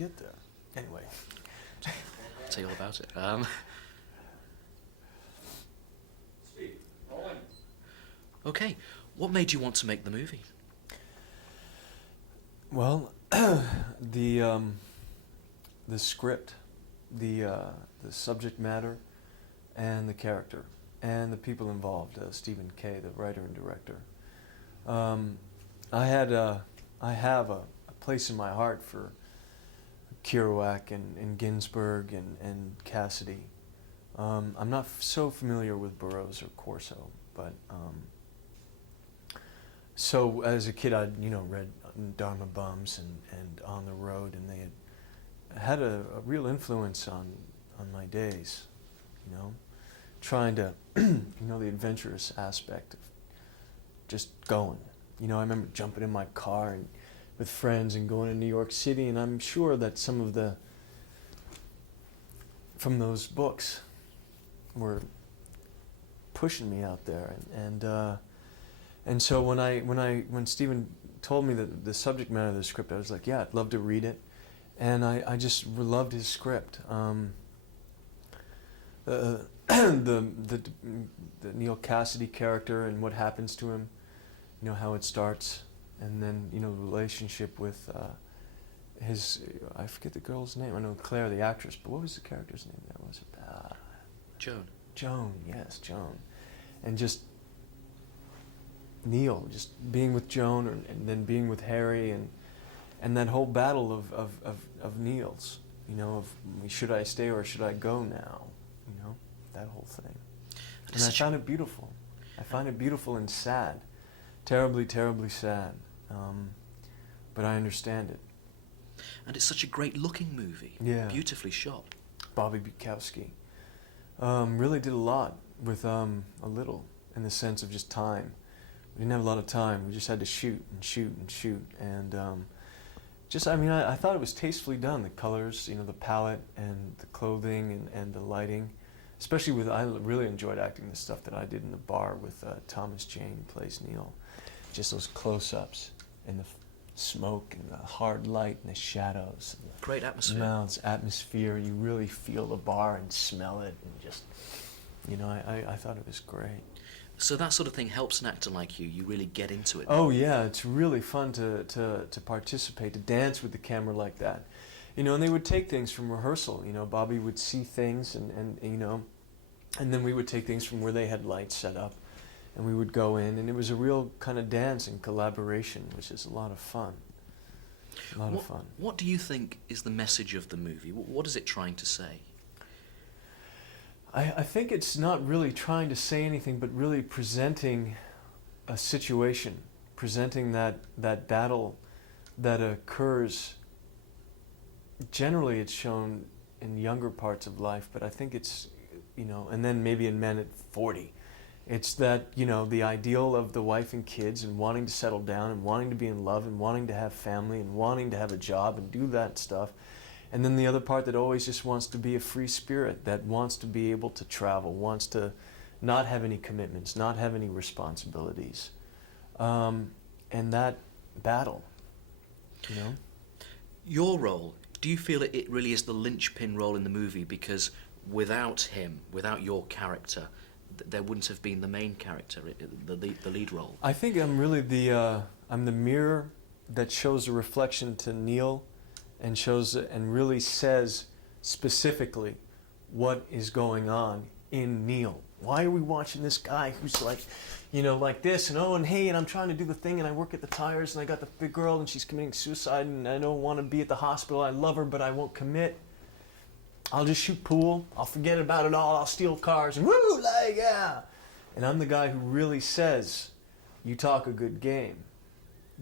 Get there. Anyway. I'll tell you all about it. Okay, what made you want to make the movie? Well, the script, the subject matter, and the character, and the people involved. Stephen Kay, the writer and director. I have a place in my heart for Kerouac and Ginsberg and Cassidy. I'm not so familiar with Burroughs or Corso, but so as a kid I'd read Dharma Bums and On the Road, and they had a real influence on my days, trying to the adventurous aspect of just going. I remember jumping in my car and with friends and going to New York City, and I'm sure that some of from those books were pushing me out there, and so when Stephen told me that the subject matter of the script, I was like, yeah, I'd love to read it, and I just loved his script. The Neil Cassidy character and what happens to him, how it starts, and then the relationship with his, I forget the girl's name. I know Claire, the actress, but what was the character's name there? Was it Joan. Joan, yes, Joan, and just Neil, just being with Joan, and then being with Harry, and that whole battle of Neil's, of should I stay or should I go now, that whole thing. And I found it beautiful. I find it beautiful and sad, terribly, terribly sad, but I understand it. And it's such a great looking movie. Yeah. Beautifully shot. Bobby Bukowski really did a lot with a little, in the sense of just time. We didn't have a lot of time. We just had to shoot and shoot and shoot. And I thought it was tastefully done. The colors, the palette and the clothing and the lighting. Especially I really enjoyed acting the stuff that I did in the bar with Thomas Jane, who plays Neil. Just those close-ups and the smoke and the hard light and the shadows. And the great atmosphere. Smells, atmosphere. You really feel the bar and smell it, and just, I thought it was great. So that sort of thing helps an actor like you. You really get into it. Oh yeah, it's really fun to participate, to dance with the camera like that. And they would take things from rehearsal. Bobby would see things, and then we would take things from where they had lights set up, and we would go in, and it was a real kind of dance and collaboration, which is a lot of fun. A lot of fun. What do you think is the message of the movie? What is it trying to say? I think it's not really trying to say anything, but really presenting a situation, presenting that battle that occurs. Generally, it's shown in younger parts of life, but I think it's, and then maybe in men at 40. It's that, the ideal of the wife and kids and wanting to settle down and wanting to be in love and wanting to have family and wanting to have a job and do that stuff. And then the other part that always just wants to be a free spirit, that wants to be able to travel, wants to not have any commitments, not have any responsibilities. And that battle, Your role, do you feel it really is the linchpin role in the movie? Because without him, without your character, there wouldn't have been the main character, the lead role. I think I'm really I'm the mirror that shows a reflection to Neil, and shows and really says specifically what is going on in Neil. Why are we watching this guy who's like, like this, and hey, and I'm trying to do the thing, and I work at the tires, and I got the big girl, and she's committing suicide, and I don't want to be at the hospital. I love her, but I won't commit. I'll just shoot pool. I'll forget about it all. I'll steal cars, and woo, like, yeah. And I'm the guy who really says, you talk a good game.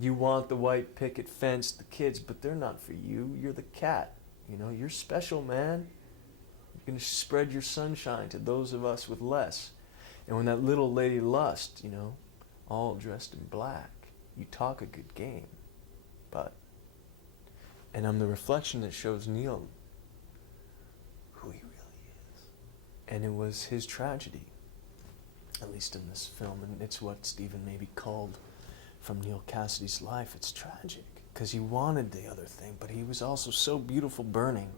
You want the white picket fence, the kids, but they're not for you. You're the cat. You're special, man. You're going to spread your sunshine to those of us with less. And when that little lady Lust, all dressed in black, you talk a good game. And I'm the reflection that shows Neil who he really is. And it was his tragedy, at least in this film, and it's what Stephen maybe called from Neil Cassidy's life. It's tragic. because he wanted the other thing, but he was also so beautiful burning.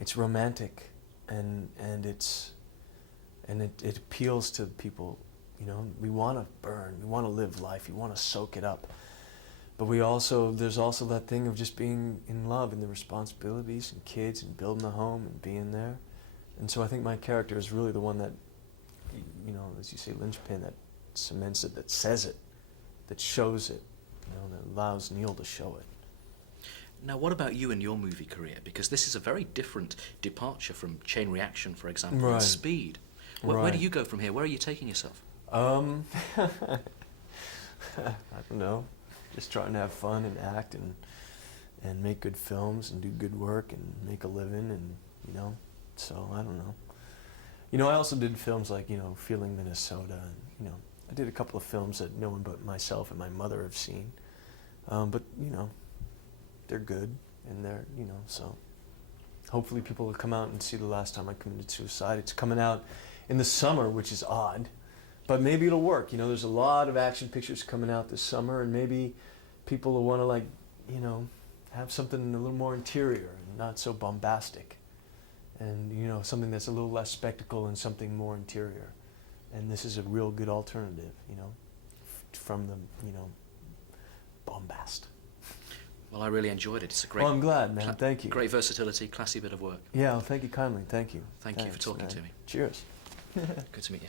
It's romantic, and it appeals to people. You know, we want to burn, we want to live life, we want to soak it up. But there's also that thing of just being in love and the responsibilities and kids and building a home and being there. And so I think my character is really the one that, you know, as you say, linchpin, that cements it, that says it, that shows it, you know, that allows Neil to show it. Now, what about you and your movie career? Because this is a very different departure from Chain Reaction, for example, and Right. Speed. Where do you go from here? Where are you taking yourself? I don't know. Just trying to have fun and act and make good films and do good work and make a living, and, you know, so I don't know. You know, I also did films like, you know, Feeling Minnesota, and, you know, I did a couple of films that no one but myself and my mother have seen. But, you know, they're good, and they're, you know, so hopefully people will come out and see The Last Time I Committed Suicide. It's coming out in the summer, which is odd, but maybe it'll work. You know, there's a lot of action pictures coming out this summer, and maybe people will want to, like, you know, have something a little more interior and not so bombastic, and, you know, something that's a little less spectacle and something more interior. And this is a real good alternative, you know, from the, you know, bombast. Well, I really enjoyed it. It's a great... Well, I'm glad, man. Thank you. Great versatility, classy bit of work. Yeah, well, thank you kindly. Thank you. Thank you for talking to me. Cheers. Good to meet you.